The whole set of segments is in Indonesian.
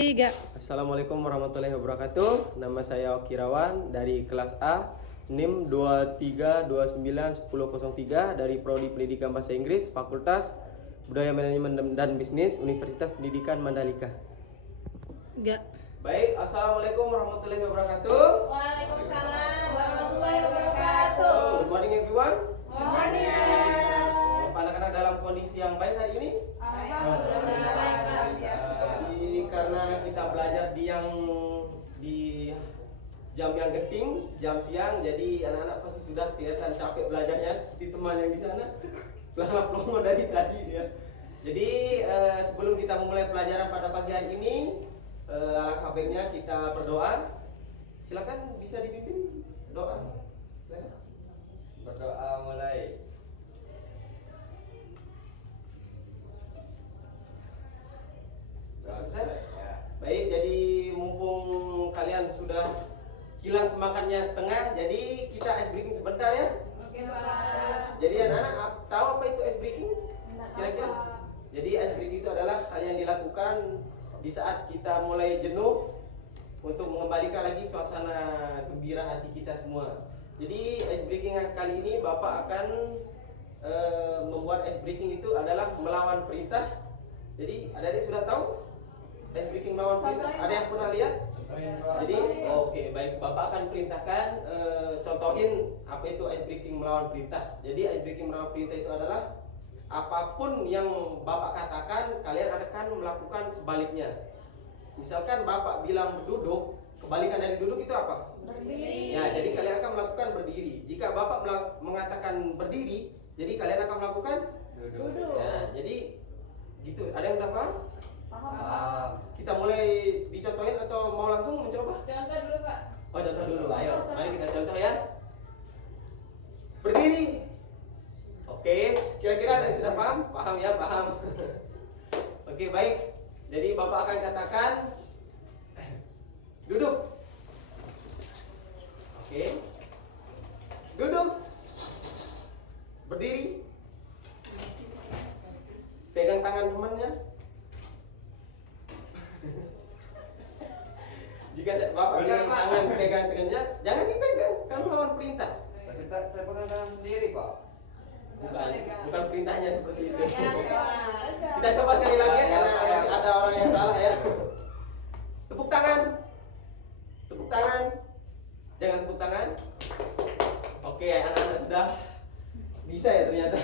Tiga. Assalamualaikum warahmatullahi wabarakatuh. Nama saya Okirawan dari kelas A, NIM 23291003 dari Prodi Pendidikan Bahasa Inggris, Fakultas Budaya Manajemen dan Bisnis, Universitas Pendidikan Mandalika. Enggak. Baik, assalamualaikum warahmatullahi wabarakatuh. Waalaikumsalam warahmatullahi wabarakatuh. Good morning everyone. Good morning. Bapak anak-anak dalam kondisi yang baik hari ini? Alhamdulillah baik, Pak. Karena kita belajar di jam yang genting, jam siang, jadi anak-anak pasti sudah kelihatan capek belajarnya seperti teman yang di sana. Pelongo dari tadi ya. Jadi sebelum kita memulai pelajaran pada pagi hari ini, alangkah baiknya kita berdoa. Silakan bisa dipimpin doa. Berdoa mulai. Baik, jadi mumpung kalian sudah hilang semangatnya setengah, jadi kita ice breaking sebentar ya. Oke, Pak. Jadi anak-anak tahu apa itu ice breaking? Kira-kira? Jadi ice breaking itu adalah hal yang dilakukan di saat kita mulai jenuh untuk mengembalikan lagi suasana gembira hati kita semua. Jadi ice breaking kali ini Bapak akan membuat ice breaking itu adalah melawan perintah. Jadi adik-adik sudah tahu ice breaking melawan perintah? Ada yang pernah lihat? Jadi oke, baik, Bapak akan perintahkan contohin apa itu ice breaking melawan perintah. Jadi ice breaking melawan perintah itu adalah apapun yang Bapak katakan, kalian akan melakukan sebaliknya. Misalkan Bapak bilang duduk, kebalikan dari duduk itu apa? Berdiri. Ya, jadi kalian akan melakukan berdiri. Jika Bapak mengatakan berdiri, jadi kalian akan melakukan Duduk. ya, jadi gitu. Ada yang udah paham? Paham. Kita mulai dicontohin atau mau langsung mencoba? Contoh dulu, Pak. Oh, contoh dulu. Ayo, mari kita contoh ya. Berdiri. Oke, kira-kira ada yang sudah paham? Paham ya, paham. Oke, baik. Jadi Bapak akan katakan duduk. Oke. Duduk. Berdiri. Pegang tangan temannya. Jika Bapak bilang tangan pegang tangannya, jangan dipegang, kan melawan perintah. Tapi saya pegang tangan sendiri kok. Bukan perintahnya seperti itu. Ya, Pak. Kita coba sekali lagi ya, karena masih ada orang yang salah ya. Tepuk tangan. Tepuk tangan. Jangan tepuk tangan. Oke, anak-anak sudah bisa ya ternyata.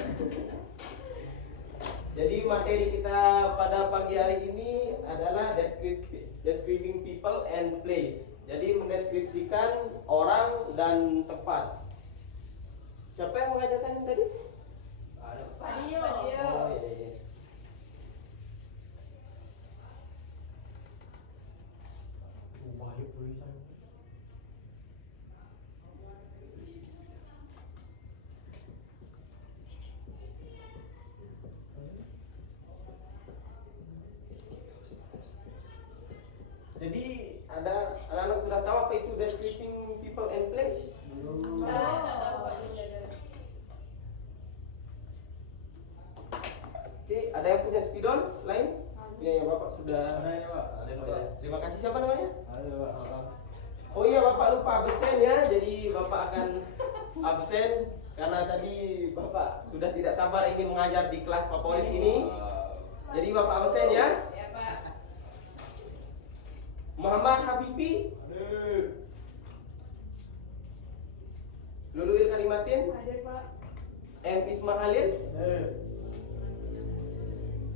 Jadi materi kita pada pagi hari ini adalah describing people and place. Jadi mendeskripsikan orang dan tempat. Siapa yang mengajarkan ini tadi? Pak Dio. Oh, iya. Banyak tulisan. Jadi ada anak-anak sudah tahu apa itu describing people and place? Saya tak tahu, Pak. Oke, ada yang punya spidol lain? Punya yang Bapak sudah. Ada ini Pak, ada ini Pak. Terima kasih, siapa namanya? Ada Pak. Oh iya, Bapak lupa absen ya. Jadi Bapak akan absen karena tadi Bapak sudah tidak sabar ingin mengajar di kelas favorit ini. Jadi Bapak absen ya. Ya, Pak. Muhammad Habibi, Luluil Karimatin, Hadir, Pak. M. Ismahalin,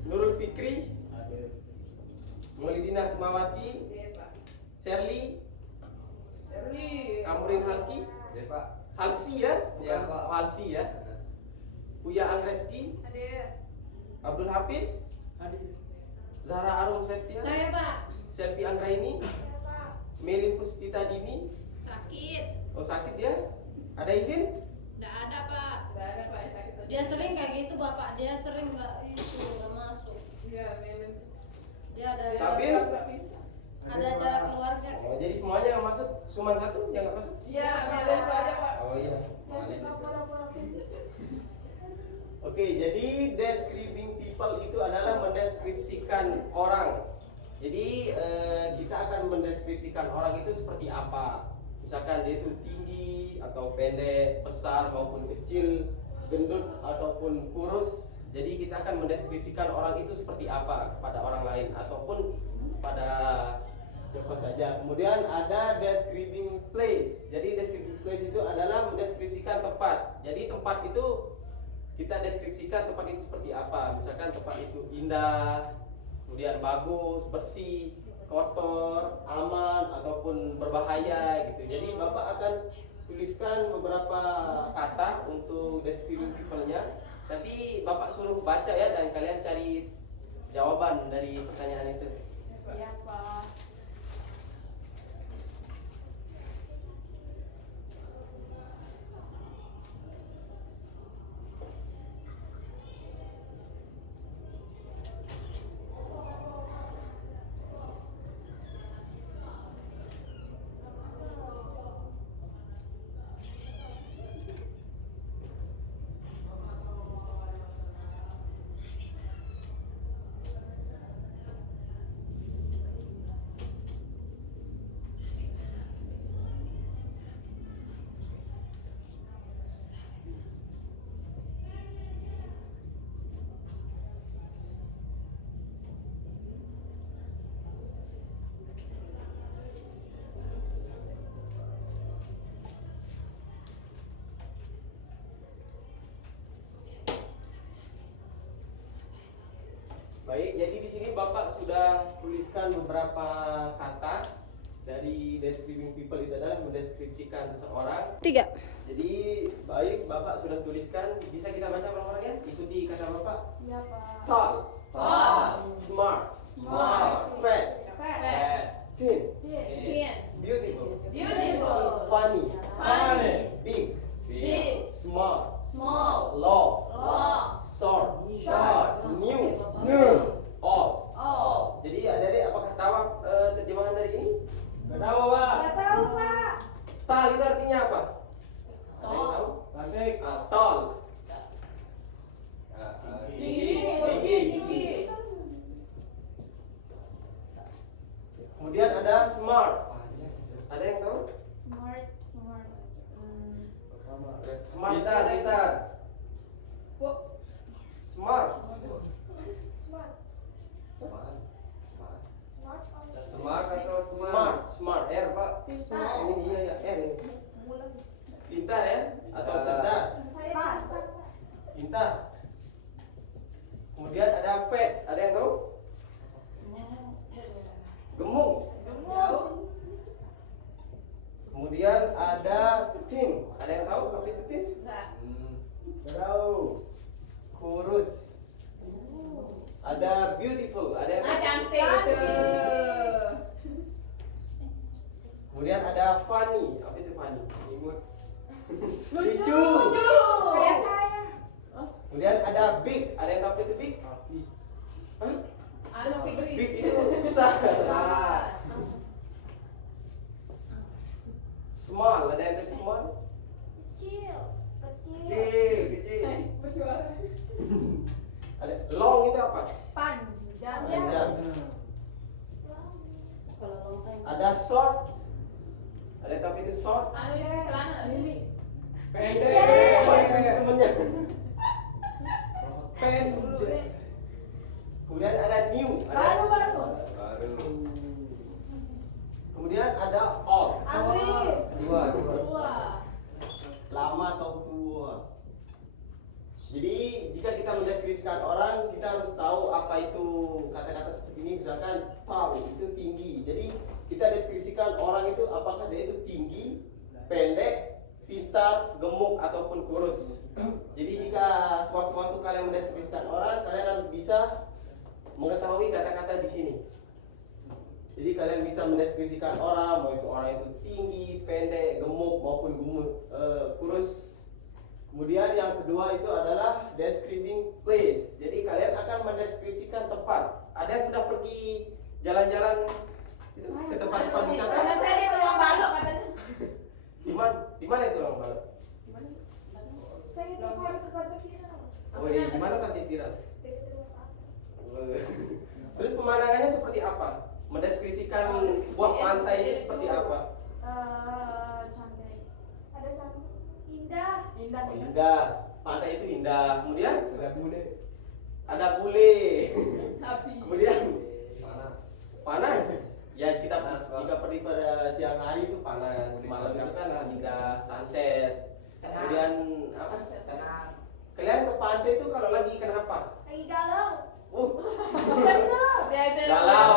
Nurul Fikri, Maulidina Semawati, Ya, Pak. Shirley, Shirley. Amrin Halki, Ada Pak. Halsi ya, Iya, Pak. Halsi ya, Buya Angreski, Hadir. Abdul Hafiz, Zahra Arum Septia, Saya, Pak. Selvi Anggraini, Melin Puspita Dini. Sakit. Oh, sakit ya? Ada izin? Enggak ada, Pak. Enggak ada, Pak. Sakit. Dia sering kayak gitu, Bapak. Dia sering enggak masuk. Iya, Melin. Dia ada Sabil? ada acara keluarga. Oh, jadi semuanya yang masuk, cuma satu yang nggak masuk? Iya, Melin itu aja, Pak. Oh iya. Oke, jadi describing people itu adalah mendeskripsikan orang. Jadi kita akan mendeskripsikan orang itu seperti apa. Misalkan dia itu tinggi atau pendek, besar maupun kecil, gendut ataupun kurus. Jadi kita akan mendeskripsikan orang itu seperti apa kepada orang lain ataupun pada siapa saja. Kemudian ada describing place. Jadi describing place itu adalah mendeskripsikan tempat. Jadi tempat itu kita deskripsikan tempat itu seperti apa. Misalkan tempat itu indah, kemudian bagus, bersih, kotor, aman ataupun berbahaya gitu. Jadi Bapak akan tuliskan beberapa kata untuk describing people-nya. Nanti Bapak suruh baca ya dan kalian cari jawaban dari pertanyaan itu. Iya, Pak. Baik, jadi di sini Bapak sudah tuliskan beberapa kata dari describing people itu adalah mendeskripsikan seseorang. 3. Jadi baik, Bapak sudah tuliskan. Bisa kita baca bareng-bareng ya? Ikuti kata Bapak. Iya, Pak. Tall, Tall. smart, Smart. fat, Fat. thin, Thin. beautiful, Beautiful. funny, Funny. big, Big. small, Small. long, Long. short, Short. new, old. All. Jadi adik-adik apakah tahu terjemahan dari ini? Nggak tahu, Pak. Tall itu artinya apa? Ada yang tahu? Cantik. Tall. Tinggi. Tinggi. Tinggi. Kemudian ada smart. Ada yang tahu? Smart. Smart. Pintar, pintar. Smart. Smart atau Smart. Smart. R, Pak. Ini iya ya, R ini. Pintar ya? Atau Pintar. cerdas? Pintar. Kemudian ada fat. Ada yang tahu? Gemuk. Kemudian ada thin. Ada yang tahu apa itu thin? Enggak. Nggak tahu. Kurus. Ada beautiful. Ada yang tahu? Cantik itu. Kemudian ada funny. Apa itu funny? Imut. Lucu. Kayak saya. Kemudian ada big. Ada yang tahu apa itu big? Hah? Anu figurin. Big itu besar. Small. Ada yang tahu small? Kecil, kecil. Bersuara. Ada long itu apa? Panjang. Panjang. Kalau long time. Ada short. Ada yang tahu apa itu short? Anu isi celana. Pendek. Oh, ini temennya. Pendek. Kemudian ada new. Ada Baru. Baru. Kemudian ada old. Dua. Dua. Lama atau tua. Jadi jika kita mendeskripsikan orang, kita harus tahu apa itu kata-kata seperti ini. Misalkan tall itu tinggi. Jadi kita deskripsikan orang itu apakah dia itu tinggi, pendek, pintar, gemuk ataupun kurus. Jadi jika sewaktu-waktu kalian mendeskripsikan orang, kalian harus bisa mengetahui kata-kata di sini. Jadi kalian bisa mendeskripsikan orang, mau itu orang itu tinggi, pendek, gemuk maupun kurus. Kemudian yang kedua itu adalah describing place. Jadi kalian akan mendeskripsikan tempat. Ada yang sudah pergi jalan-jalan itu, ke tempat-tempat wisata? Saya di ruang balok katanya. Di mana itu orang balok? Saya di ruang ke Pantai Pinang. Oh iya, di mana Pantai Piran? Terus pemandangannya seperti apa? sebuah pantai itu seperti apa? Cantik. Ada sama. Indah. Oh, indah. Pantai itu indah. Kemudian Ada bule. ada bule. Api. Kemudian Panas. panas. Ya kita Panas, Pak. jika pergi pada siang hari itu panas, malam itu kan indah sunset. Kemudian apa? Kalian ke pantai itu kalau lagi kenapa? Lagi galau. Galau.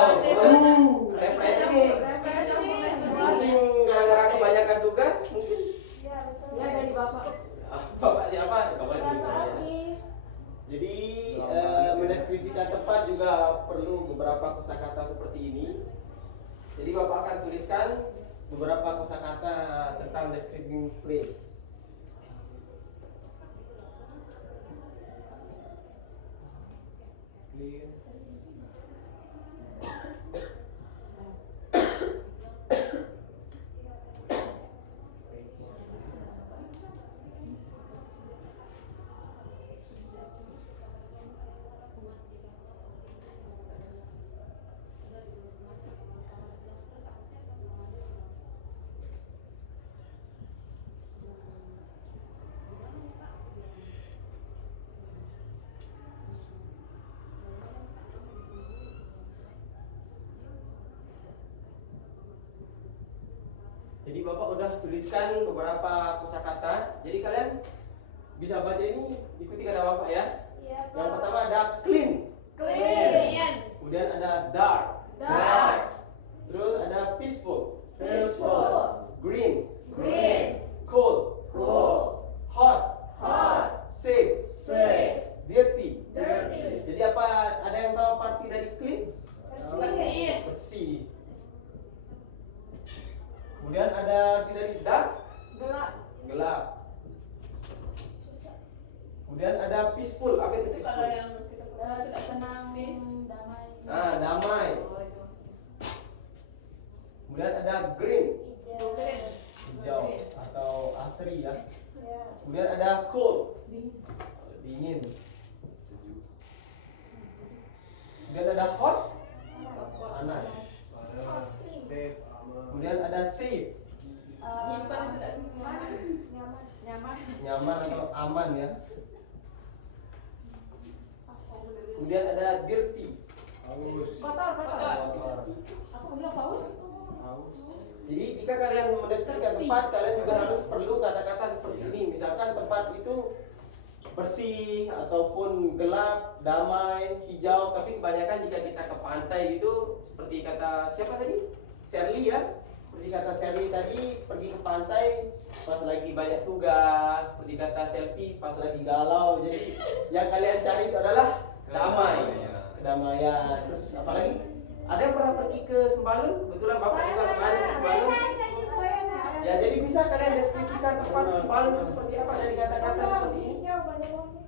Refreshing. Refreshing. Gara-gara kebanyakan tugas mungkin. Iya, betul. Ya dari bapak. Bapak siapa? Kapan Berapa gitu ya. lagi? Jadi mendeskripsikan tempat juga perlu beberapa kosakata seperti ini. Jadi Bapak akan tuliskan beberapa kosakata tentang describing place. Clear. Jadi Bapak udah tuliskan beberapa kosakata. Jadi kalian bisa baca ini, ikuti kata Bapak ya. Iya, Pak. Yang pertama ada clean, Clean. kemudian ada dark, Dark. terus ada peaceful, Peaceful. green, Green. cold, Cool. hot, Hot. safe, Safe. dirty. Dirty. Jadi apa? Ada yang tahu arti dari clean? Bersih. Bersih. Kemudian ada arti dari dark, Gelap. gelap. Kemudian ada peaceful. Apa itu Itu peaceful? kalau yang kita Tidak tenang, damai. Nah, damai. Oh, itu. Kemudian ada green, Hijau. hijau atau asri ya. Ya. Kemudian ada cold, dingin. Kemudian ada hot, panas. Safe. Aman. Kemudian ada safe, Nyimpan itu tak Nyaman. Nyaman. nyaman. nyaman atau aman ya. Kemudian ada dirty, Haus. Kotor, kotor. kotor. Aku bilang paus. Haus. Jadi jika kalian mendeskripsikan tempat, kalian juga harus perlu kata-kata seperti ini. Misalkan tempat itu bersih ataupun gelap, damai, hijau. Tapi kebanyakan jika kita ke pantai gitu, seperti kata siapa tadi? Shirley ya. Seperti kata Shirley tadi, pergi ke pantai pas lagi banyak tugas. Seperti kata Selfie, pas lagi galau. Jadi yang kalian cari itu adalah damai, kedamaian. Terus apalagi? Ada yang pernah pergi ke Sembalun? Kebetulan Bapak juga kemarin ke Sembalun. Ya, jadi bisa kalian deskripsikan tempat Sembalun itu seperti apa dari kata-kata seperti ini? Hijau, banyak wangi.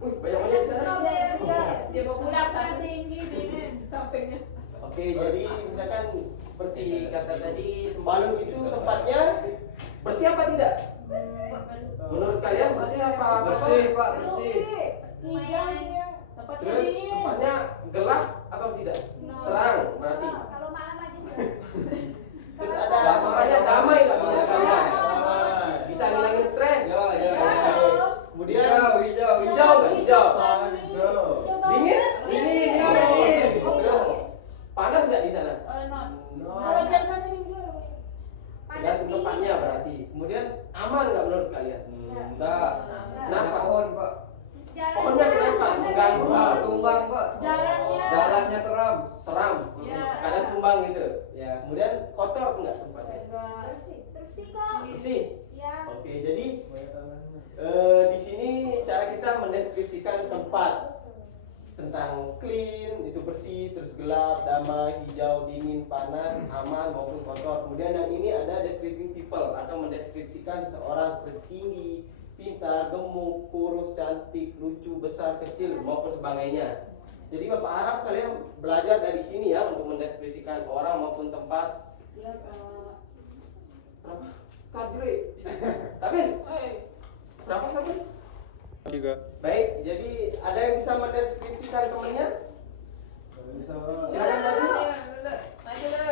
Wih, banyak banyak di sana. Dia bawa pulang tinggi dingin sampingnya. Oke, jadi misalkan seperti kata tadi Sembalun itu tempatnya bersih apa tidak? Menurut kalian bersih apa? Bersih, Pak, bersih. Hijau dia. Terus tempatnya gelap atau tidak? Terang berarti. Kalau malam aja juga. Terus ada tempatnya damai nggak menurut kalian? Bisa ngilangin stres. Ya, ya. Kemudian Hijau. hijau, hijau. Sangat hijau. Dingin? Dingin. Terus panas nggak di sana? Kalau jam satu hijau. Tergantung tempatnya berarti. Kemudian aman nggak menurut kalian? Enggak. Kenapa? Pohon, Pak. Pohonnya kenapa? Mengganggu, Tumbang, Pak. Jalannya. Jalannya seram. seram, Ya. kadang tumbang gitu. Ya. Kemudian kotor nggak tempatnya? Bersih. Bersih kok. Bersih. Ya. Oke, jadi di sini cara kita mendeskripsikan tempat tentang clean itu bersih, terus gelap, damai, hijau, dingin, panas, aman maupun kotor. Kemudian yang ini ada describing people atau mendeskripsikan seseorang seperti tinggi, pintar, gemuk, kurus, cantik, lucu, besar, kecil maupun sebagainya. Jadi Bapak harap kalian belajar dari sini ya untuk mendeskripsikan orang maupun tempat. Berapa? Kadri. Tapi berapa Sabri? 3. Baik, jadi ada yang bisa mendeskripsikan temannya? Silakan maju. Maju le.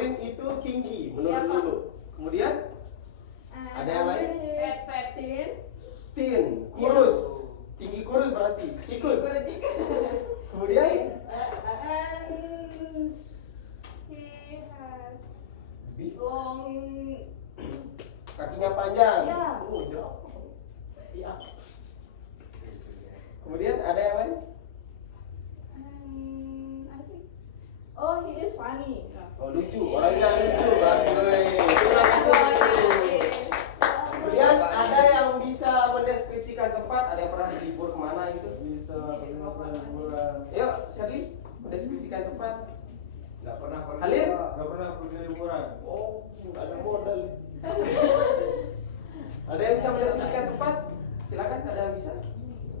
Afrin itu tinggi menurut Lulu. Kemudian ada yang lain? Tin, kurus. Tinggi kurus berarti tikus. Kemudian kakinya panjang. Ya. Jerapah. Iya. Kemudian ada yang lain? Oh, he is funny. Oh, lucu. Orangnya lucu berarti. Terima kasih. Kemudian ada yang bisa mendeskripsikan tempat, ada yang pernah libur kemana gitu? Bisa liburan. Yuk, Shirley, mendeskripsikan tempat. Nggak pernah pergi. Halil? Nggak pernah pergi liburan. Oh, nggak ada modal. Ada yang bisa mendeskripsikan tempat? Silakan, ada yang bisa?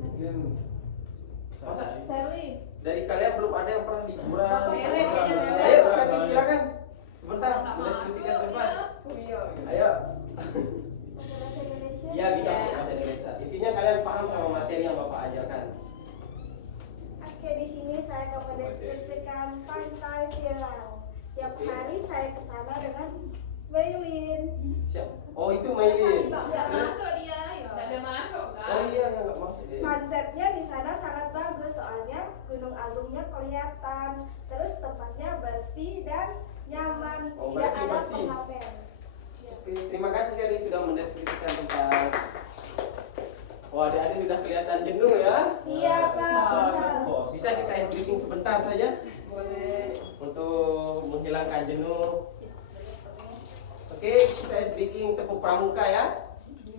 Mungkin Masa? Sally. Dari kalian belum ada yang pernah liburan? Mele, kayaknya Ayo, Mele. Shirley, silakan. Sebentar, Nggak mendeskripsikan masuk, tempat. dia. Ayo. Bahasa Indonesia. Iya, bisa pakai bahasa Indonesia. Intinya kalian paham sama materi yang Bapak ajarkan. Oke, di sini saya akan mendeskripsikan pantai viral. Tiap hari saya ke sana dengan Maylin. Siap. Oh, itu Mailin. Nggak masuk dia, ya. Nggak ada masuk kan? Oh iya, nggak masuk deh. Sunsetnya di sana sangat bagus soalnya Gunung Agungnya kelihatan. Terus tempatnya bersih dan nyaman, Oh, tidak berarti ada bersih. penghapen. Ya. Oke, terima kasih Shelly sudah mendeskripsikan tempat. Wah, adik-adik sudah kelihatan jenuh ya. Iya, Pak. benar. Bisa kita briefing sebentar saja Boleh. untuk menghilangkan jenuh. Oke, kita briefing tepuk pramuka ya.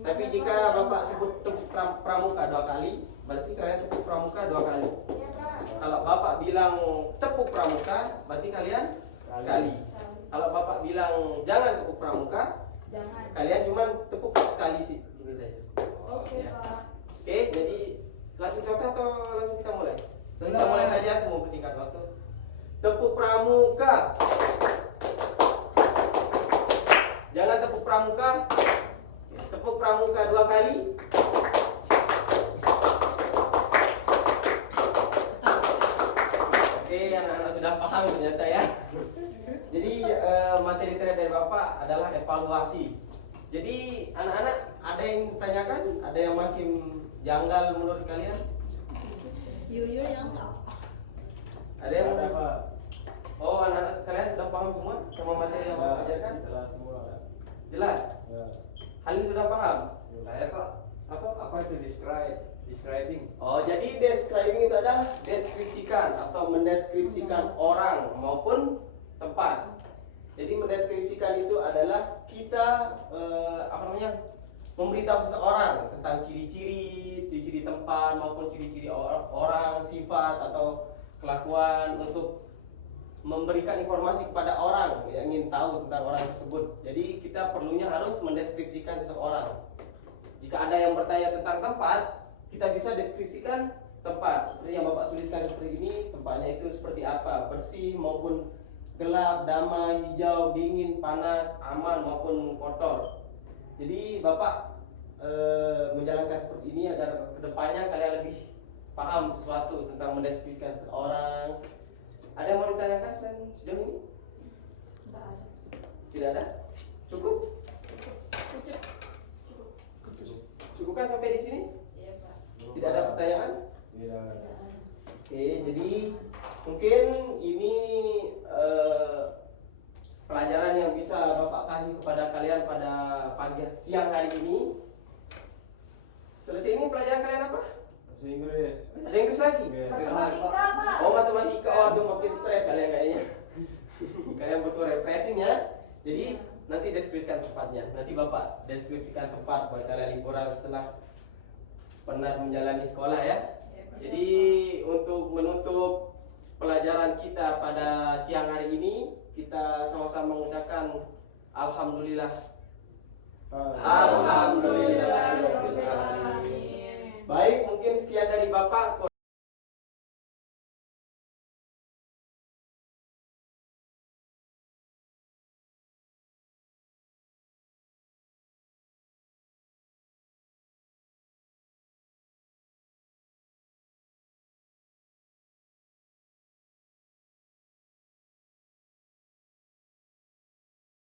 Tapi jika Bapak sebut tepuk pramuka 2 kali, berarti kalian tepuk pramuka 2 kali. Iya, Pak. Kalau Bapak bilang tepuk pramuka, berarti kalian sekali. Kalau Bapak bilang jangan tepuk pramuka, Jangan. kalian cuma tepuk sekali sih, ini saja. Oke, Ya. Pak. Oke, jadi langsung contoh atau langsung kita mulai? Kita mulai saja, aku mau persingkat waktu. Tepuk pramuka. Jangan tepuk pramuka. Tepuk pramuka 2 kali. Oke, anak-anak sudah paham ternyata ya. Jadi materi dari Bapak adalah evaluasi. Jadi anak-anak ada yang tanyakan? Ada yang masih janggal menurut kalian? Yuyur yang nggak. Ada yang Ada, Pak. Oh, anak-anak kalian sudah paham semua sama materi yang Bapak ajarkan? Jelas semua. Ya. Jelas? Ya. Halil sudah paham? Saya Pak. Apa itu describing? Oh, jadi describing itu adalah deskripsikan atau mendeskripsikan orang maupun tempat. Jadi mendeskripsikan itu adalah kita memberitahu seseorang tentang ciri-ciri tempat maupun ciri-ciri orang, sifat atau kelakuan untuk memberikan informasi kepada orang yang ingin tahu tentang orang tersebut. Jadi kita perlunya harus mendeskripsikan seseorang. Jika ada yang bertanya tentang tempat, kita bisa deskripsikan tempat. Seperti yang Bapak tuliskan seperti ini, tempatnya itu seperti apa, bersih maupun gelap, damai, hijau, dingin, panas, aman maupun kotor. Jadi Bapak menjalankan seperti ini agar kedepannya kalian lebih paham sesuatu tentang mendeskripsikan seseorang. Ada yang mau ditanyakan sejauh ini? Tidak ada? Cukup? Cukup kan sampai di sini? Iya, Pak. Tidak ada pertanyaan? Tidak ada. Oke, jadi mungkin ini pelajaran yang bisa Bapak kasih kepada kalian pada siang hari ini. Selesai ini pelajaran kalian apa? Bahasa Inggris. Bahasa Inggris lagi? Iya. Matematika, Pak. Oh, matematika. Oh, aduh, makin stres kalian kayaknya. Kalian butuh refreshing ya. Jadi nanti deskripsikan tempatnya. Nanti Bapak deskripsikan tempat buat kalian liburan setelah pernah menjalani sekolah ya. Jadi untuk menutup pelajaran kita pada siang hari ini, kita sama-sama mengucapkan alhamdulillah. Alhamdulillah. Baik, mungkin sekian dari Bapak.